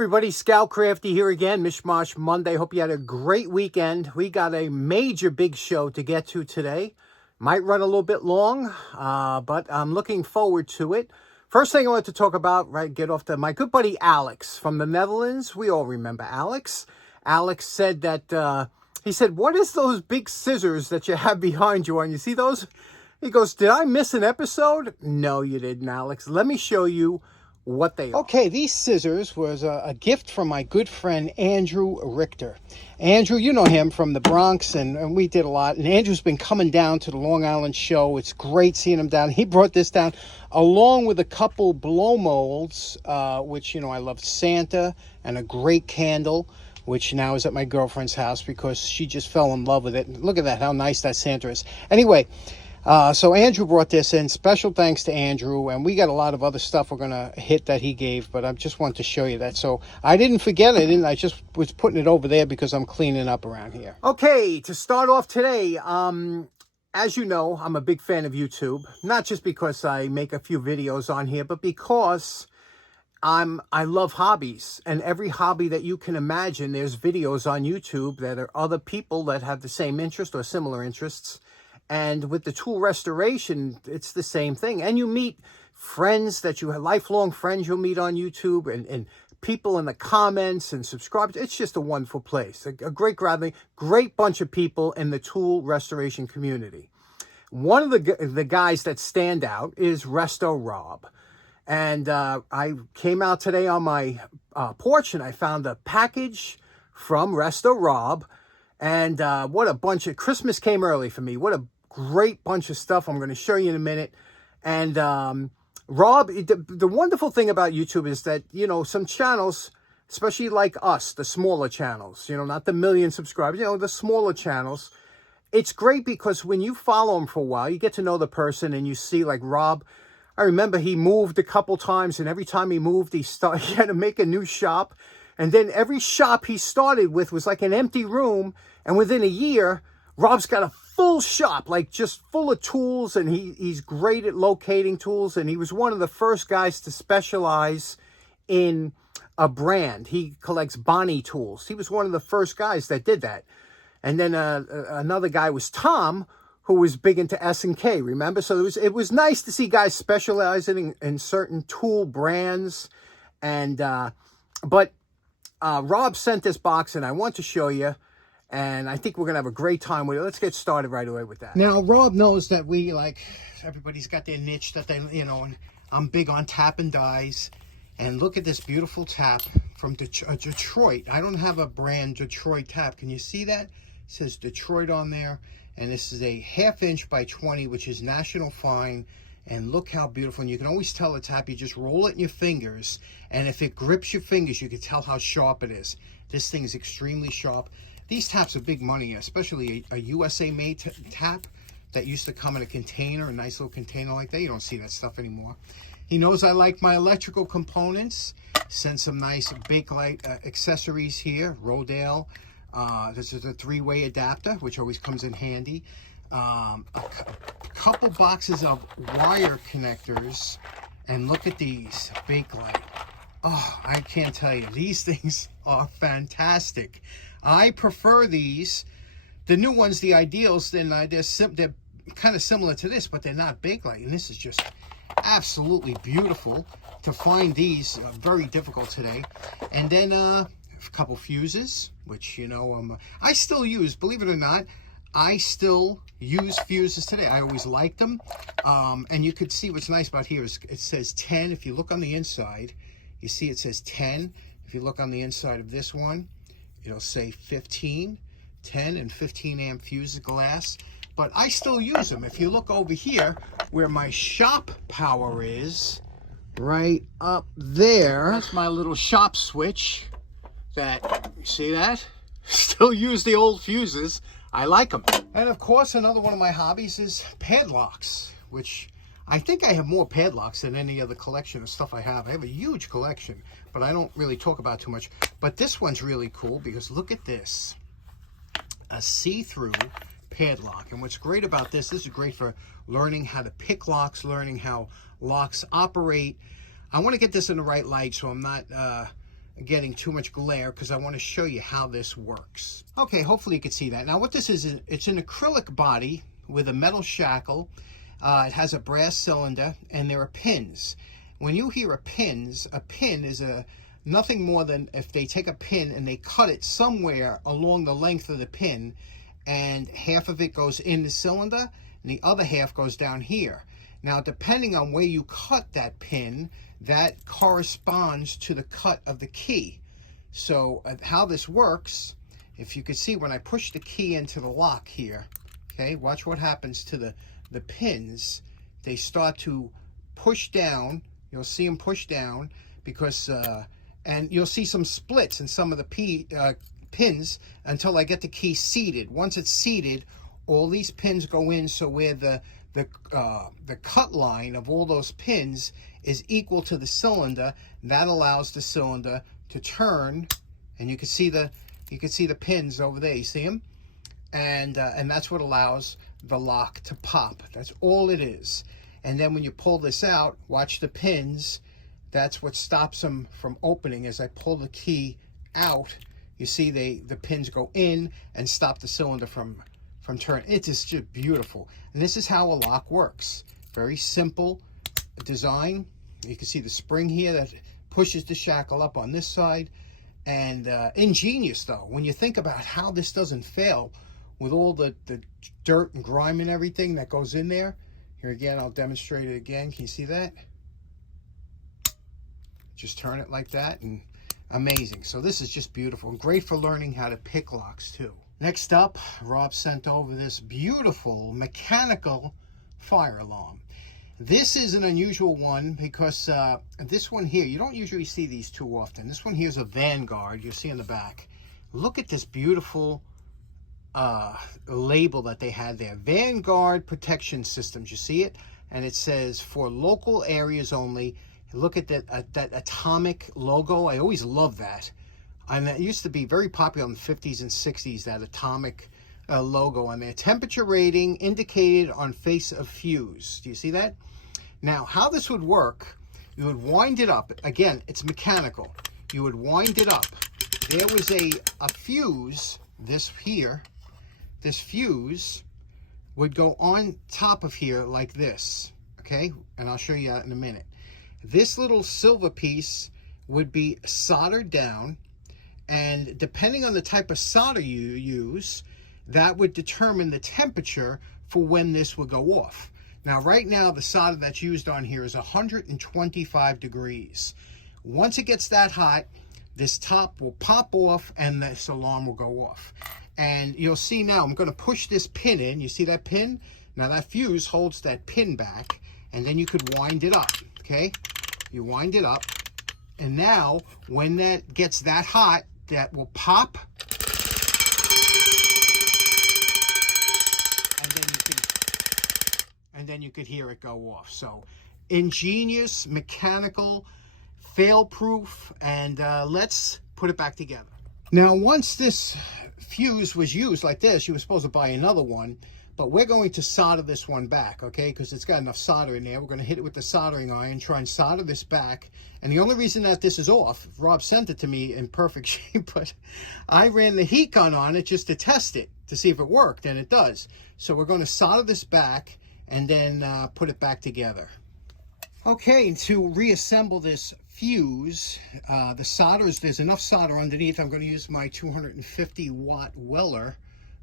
everybody, Scout Crafty here again, Mishmash Monday. Hope you had a great weekend. We got a major big show to get to today. Might run a little bit long, but I'm looking forward to it. First thing I want to talk about, get off to my good buddy Alex from the Netherlands. We all remember Alex. Alex said that, he said, what is those big scissors that you have behind you on? You see those? He goes, did I miss an episode? No, you didn't, Alex. Let me show you what they are. Okay, these scissors was a gift from my good friend Andrew Richter. Andrew, you know him from the Bronx, and we did a lot. And Andrew's been coming down to the Long Island show. It's great seeing him down. He brought this down along with a couple blow molds, which, you know, I love Santa, and a great candle, which now is at my girlfriend's house because she just fell in love with it. And look at that, how nice that Santa is. Anyway, so Andrew brought this in. Special thanks to Andrew, and we got a lot of other stuff we're going to hit that he gave, but I just wanted to show you that. So I didn't forget it, and I just was putting it over there because I'm cleaning up around here. Okay, to start off today, as you know, I'm a big fan of YouTube, not just because I make a few videos on here, but because I love hobbies, and every hobby that you can imagine, there's videos on YouTube that are other people that have the same interest or similar interests. And with the tool restoration, it's the same thing. And you meet friends that you have, lifelong friends you'll meet on YouTube, and people in the comments and subscribers. It's just a wonderful place. A great gathering, great bunch of people in the tool restoration community. One of the guys that stand out is Resto Rob. And I came out today on my porch, and I found a package from Resto Rob. And what a bunch of, Christmas came early for me. What a great bunch of stuff I'm going to show you in a minute. And Rob, the wonderful thing about YouTube is that, you know, some channels, especially like us, the smaller channels, you know, not the million subscribers, you know, the smaller channels, it's great because when you follow them for a while, you get to know the person, and you see, like Rob, I remember he moved a couple times, and every time he moved, he had to make a new shop. And then every shop he started with was like an empty room. And within a year, Rob's got a full shop, like just full of tools. And he's great at locating tools. And he was one of the first guys to specialize in a brand. He collects Bonnie tools. He was one of the first guys that did that. And then another guy was Tom, who was big into S&K, remember? So it was nice to see guys specializing in certain tool brands. And but Rob sent this box, and I want to show you, and I think we're going to have a great time with it. Let's get started right away with that. Now, Rob knows that we, like, everybody's got their niche that they, you know, and I'm big on tap and dies. And look at this beautiful tap from Detroit. I don't have a brand Detroit tap. Can you see that? It says Detroit on there. And this is a 1/2 inch by 20, which is National Fine. And look how beautiful. And you can always tell the tap. You just roll it in your fingers. And if it grips your fingers, you can tell how sharp it is. This thing is extremely sharp. These taps are big money, especially a USA-made tap that used to come in a container, a nice little container like that. You don't see that stuff anymore. He knows I like my electrical components. Sent some nice Bakelite accessories here. Rodale. This is a 3-way adapter, which always comes in handy. A couple boxes of wire connectors, and look at these Bakelite. Oh, I can't tell you, these things are fantastic. I prefer these, the new ones, the ideals. Then they're kind of similar to this, but they're not Bakelite, and this is just absolutely beautiful. To find these very difficult today. And then a couple fuses, which, you know, I still use, believe it or not, I still use fuses today. I always liked them. And you could see what's nice about here is it says 10. If you look on the inside, you see it says 10. If you look on the inside of this one, it'll say 15, 10 and 15 amp fuse glass. But I still use them. If you look over here where my shop power is, right up there, that's my little shop switch. That, you see that? Still use the old fuses. I like them. And of course, another one of my hobbies is padlocks, which I think I have more padlocks than any other collection of stuff I have. I have a huge collection, but I don't really talk about too much. But this one's really cool because look at this. A see-through padlock. And what's great about this is great for learning how to pick locks, learning how locks operate. I want to get this in the right light so I'm not getting too much glare because I want to show you how this works. Okay, hopefully you can see that. Now what this is, it's an acrylic body with a metal shackle. It has a brass cylinder, and there are pins. When you hear a pin is nothing more than if they take a pin and they cut it somewhere along the length of the pin, and half of it goes in the cylinder and the other half goes down here. Now, depending on where you cut that pin, that corresponds to the cut of the key. So how this works, if you can see when I push the key into the lock here, okay, watch what happens to the pins. They start to push down. You'll see them push down because, and you'll see some splits in some of the pins until I get the key seated. Once it's seated, all these pins go in, so where the cut line of all those pins is equal to the cylinder, that allows the cylinder to turn, and you can see the pins over there. You see them, and that's what allows the lock to pop. That's all it is. And then when you pull this out, watch the pins. That's what stops them from opening. As I pull the key out, you see the pins go in and stop the cylinder from turning. It is just beautiful. And this is how a lock works. Very simple design. You can see the spring here that pushes the shackle up on this side. And ingenious, though, when you think about how this doesn't fail with all the dirt and grime and everything that goes in there. Here again, I'll demonstrate it again. Can you see that? Just turn it like that, and amazing. So this is just beautiful and great for learning how to pick locks too. Next up, Rob sent over this beautiful mechanical fire alarm. This is an unusual one because this one here, you don't usually see these too often. This one here is a Vanguard, you'll see in the back. Look at this beautiful label that they had there. Vanguard Protection Systems, you see it? And it says for local areas only. Look at that atomic logo. I always love that. And that used to be very popular in the 50s and 60s, that atomic logo on there. Temperature rating indicated on face of fuse. Do you see that? Now, how this would work, you would wind it up. Again, it's mechanical. You would wind it up. There was a fuse, this here. This fuse would go on top of here like this, okay? And I'll show you that in a minute. This little silver piece would be soldered down, and depending on the type of solder you use, that would determine the temperature for when this would go off. Now, right now, the solder that's used on here is 125 degrees. Once it gets that hot, this top will pop off and this alarm will go off. And you'll see now, I'm going to push this pin in. You see that pin? Now, that fuse holds that pin back, and then you could wind it up, okay? You wind it up, and now, when that gets that hot, that will pop, and then you could hear it go off. So, ingenious, mechanical, fail-proof, and let's put it back together. Now, once this fuse was used like this, you were supposed to buy another one, but we're going to solder this one back, okay, because it's got enough solder in there. We're going to hit it with the soldering iron, try and solder this back. And the only reason that this is off, Rob sent it to me in perfect shape, but I ran the heat gun on it just to test it, to see if it worked, and it does. So we're going to solder this back and then put it back together. Okay, to reassemble this fuse, the solders, there's enough solder underneath. I'm going to use my 250 watt Weller,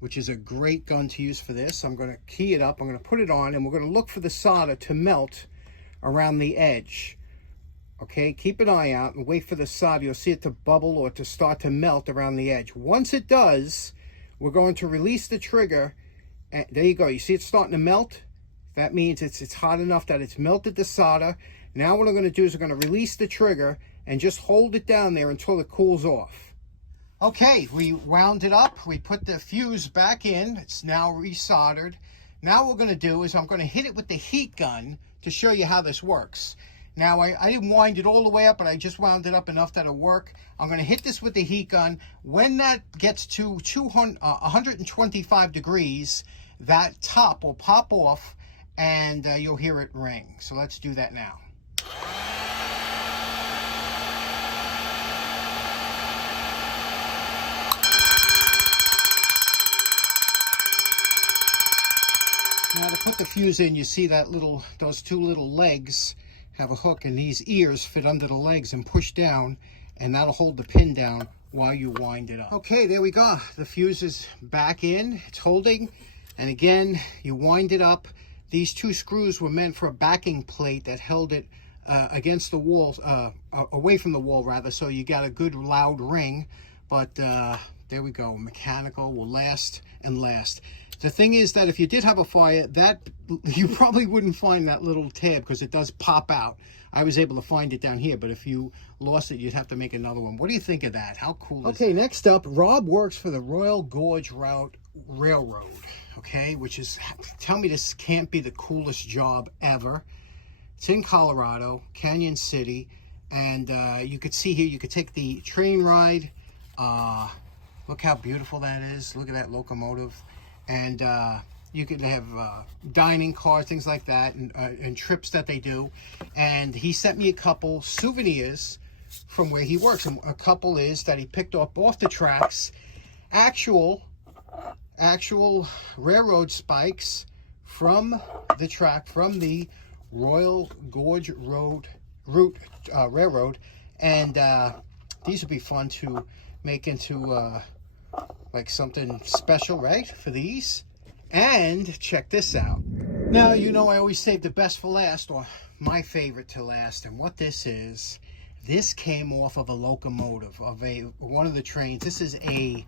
which is a great gun to use for this. I'm going to key it up, I'm going to put it on, and we're going to look for the solder to melt around the edge. Okay, keep an eye out and wait for the solder. You'll see it to bubble or to start to melt around the edge. Once it does, we're going to release the trigger. And there you go. You see it starting to melt? That means it's hot enough that it's melted the solder. Now what I'm going to do is I'm going to release the trigger and just hold it down there until it cools off. Okay, we wound it up. We put the fuse back in. It's now resoldered. Now what we're going to do is I'm going to hit it with the heat gun to show you how this works. Now, I didn't wind it all the way up, but I just wound it up enough that it'll work. I'm going to hit this with the heat gun. When that gets to 125 degrees, that top will pop off, and you'll hear it ring. So let's do that now. put the fuse in, you see that those two little legs have a hook, and these ears fit under the legs and push down, and that'll hold the pin down while you wind it up. Okay, there we go. The fuse is back in, it's holding, and again, you wind it up. These two screws were meant for a backing plate that held it against the wall, away from the wall rather, so you got a good loud ring. But there we go, mechanical, will last and last. The thing is that if you did have a fire, you probably wouldn't find that little tab because it does pop out. I was able to find it down here, but if you lost it, you'd have to make another one. What do you think of that? How cool is that? Okay, next up, Rob works for the Royal Gorge Route Railroad, okay, which is, tell me this can't be the coolest job ever. It's in Colorado, Canyon City, and you could see here, you could take the train ride. Look how beautiful that is. Look at that locomotive. And you could have dining cars, things like that, and trips that they do. And he sent me a couple souvenirs from where he works. And a couple is that he picked up off the tracks actual railroad spikes from the track, from the Royal Gorge Route Railroad. And these would be fun to make into like something special, right, for these. And check this out. Now, you know I always save the best for last, or my favorite to last. And what this is, this came off of a locomotive of one of the trains. This is a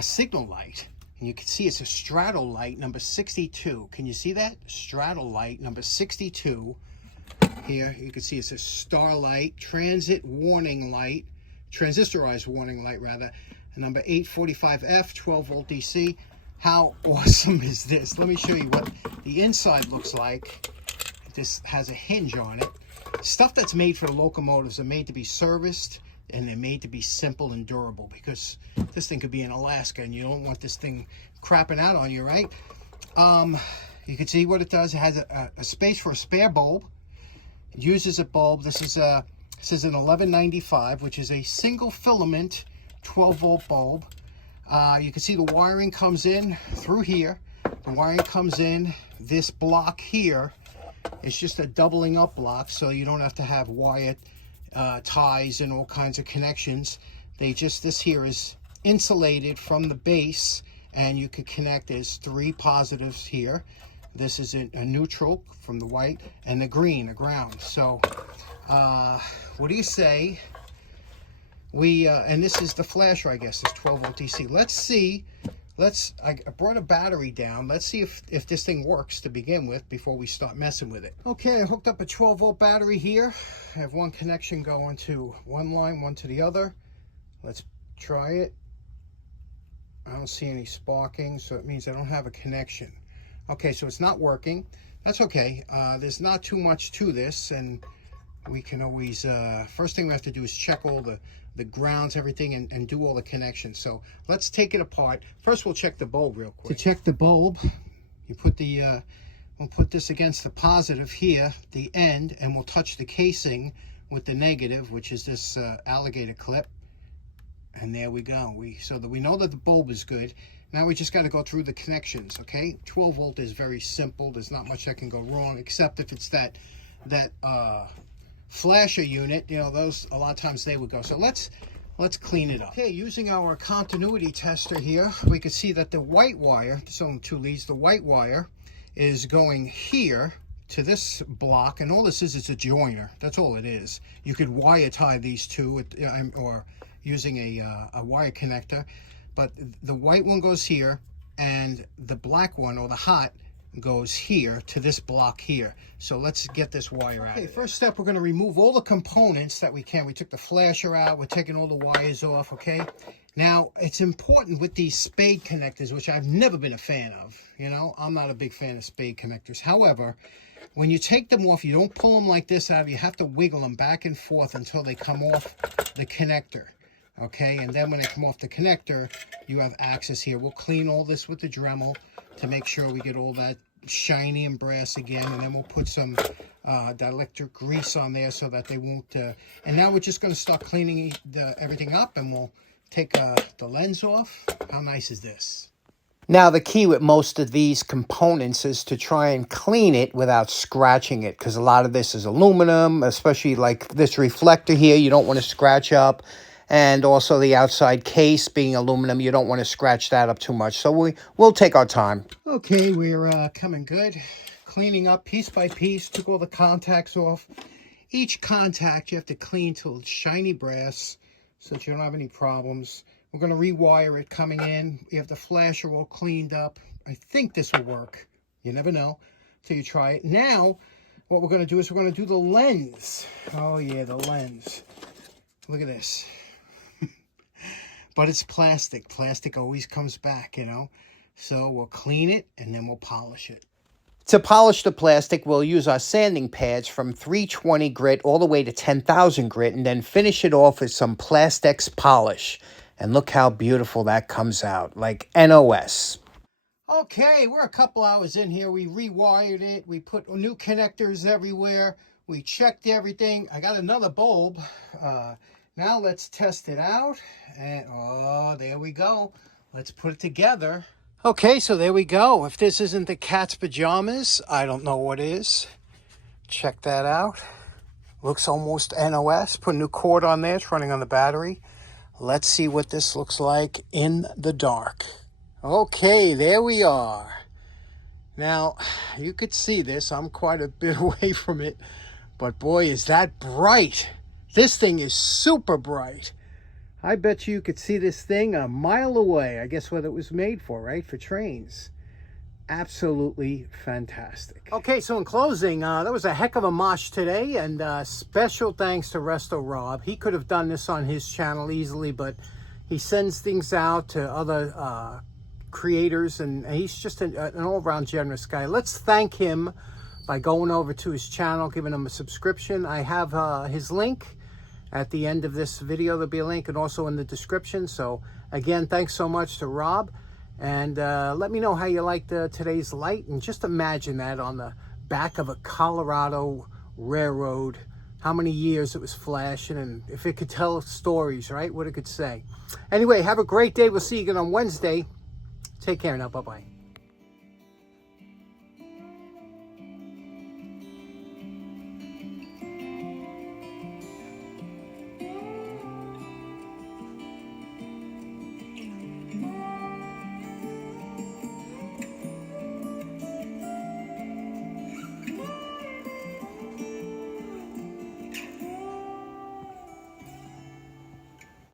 signal light, and you can see it's a straddle light number 62. Can you see that? Straddle light number 62. Here you can see it's a starlight, transit warning light, transistorized warning light rather, number 845F, 12 volt DC. How awesome is this? Let me show you what the inside looks like. This has a hinge on it. Stuff that's made for the locomotives are made to be serviced, and they're made to be simple and durable, because this thing could be in Alaska and you don't want this thing crapping out on you, right? You can see what it does. It has a space for a spare bulb. It uses a bulb. This is an 1195, which is a single filament 12 volt bulb. You can see the wiring comes in through here. The wiring comes in. This block here is just a doubling up block, so you don't have to have wire ties and all kinds of connections. This here is insulated from the base, and you could connect. There's 3 positives here. This is a neutral from the white, and the green, a ground. So what do you say and this is the flasher, I guess, is 12 volt DC. Let's see. I brought a battery down. Let's see if this thing works to begin with before we start messing with it. Okay, I hooked up a 12 volt battery here. I have one connection going to one line, one to the other. Let's try it. I don't see any sparking, so it means I don't have a connection. Okay, so it's not working. That's okay. There's not too much to this, and we can always, first thing we have to do is check all the grounds, everything, and do all the connections. So let's take it apart. First, we'll check the bulb real quick. To check the bulb, you put we'll put this against the positive here, the end, and we'll touch the casing with the negative, which is this alligator clip. And there we go. So that we know that the bulb is good. Now we just got to go through the connections, okay? 12 volt is very simple. There's not much that can go wrong, except if it's that flasher unit, you know, those a lot of times they would go. So let's clean it up. Okay, using our continuity tester here, we can see that the white wire, there's only 2 leads, the white wire is going here to this block, and all this is, it's a joiner. That's all it is. You could wire tie these two, or using a wire connector, but the white one goes here, and the black one, or the hot, goes here to this block here. So let's get this wire out. Okay, first step, we're going to remove all the components that we can. We took the flasher out, we're taking all the wires off, okay? Now, it's important with these spade connectors, which I've never been a fan of. You know, I'm not a big fan of spade connectors. However, when you take them off, you don't pull them like this out. You have to wiggle them back and forth until they come off the connector, okay? And then when they come off the connector, you have access here. We'll clean all this with the Dremel to make sure we get all that shiny and brass again, and then we'll put some dielectric grease on there so that they won't and now we're just going to start cleaning everything up, and we'll take the lens off. How nice is this? Now, the key with most of these components is to try and clean it without scratching it, because a lot of this is aluminum, especially like this reflector here, you don't want to scratch up. And also the outside case being aluminum, you don't want to scratch that up too much. So we'll take our time. Okay, we're coming good. Cleaning up piece by piece, took all the contacts off. Each contact you have to clean till it's shiny brass so that you don't have any problems. We're going to rewire it coming in. We have the flasher all cleaned up. I think this will work. You never know till you try it. Now, what we're going to do is we're going to do the lens. Oh, yeah, the lens. Look at this. But it's plastic. Plastic always comes back, you know. So we'll clean it and then we'll polish it. To polish the plastic, we'll use our sanding pads from 320 grit all the way to 10,000 grit and then finish it off with some Plastex polish. And look how beautiful that comes out, like NOS. Okay, we're a couple hours in here. We rewired it. We put new connectors everywhere. We checked everything. I got another bulb. Now let's test it out. And oh, there we go. Let's put it together. Okay, so there we go. If this isn't the cat's pajamas, I don't know what is. Check that out. Looks almost NOS. Put a new cord on there. It's running on the battery. Let's see what this looks like in the dark. Okay, there we are. Now, you could see this. I'm quite a bit away from it. But boy, is that bright. This thing is super bright. I bet you could see this thing a mile away. I guess what it was made for, right? For trains. Absolutely fantastic. Okay, so in closing, that was a heck of a mosh today, and special thanks to Resto Rob. He could have done this on his channel easily, but he sends things out to other creators, and he's just an all-around generous guy. Let's thank him by going over to his channel, giving him a subscription. I have his link at the end of this video. There'll be a link, and also in the description. So again, thanks so much to Rob. And let me know how you liked today's light. And just imagine that on the back of a Colorado railroad, how many years it was flashing, and if it could tell stories, right? What it could say. Anyway, have a great day. We'll see you again on Wednesday. Take care now. Bye-bye.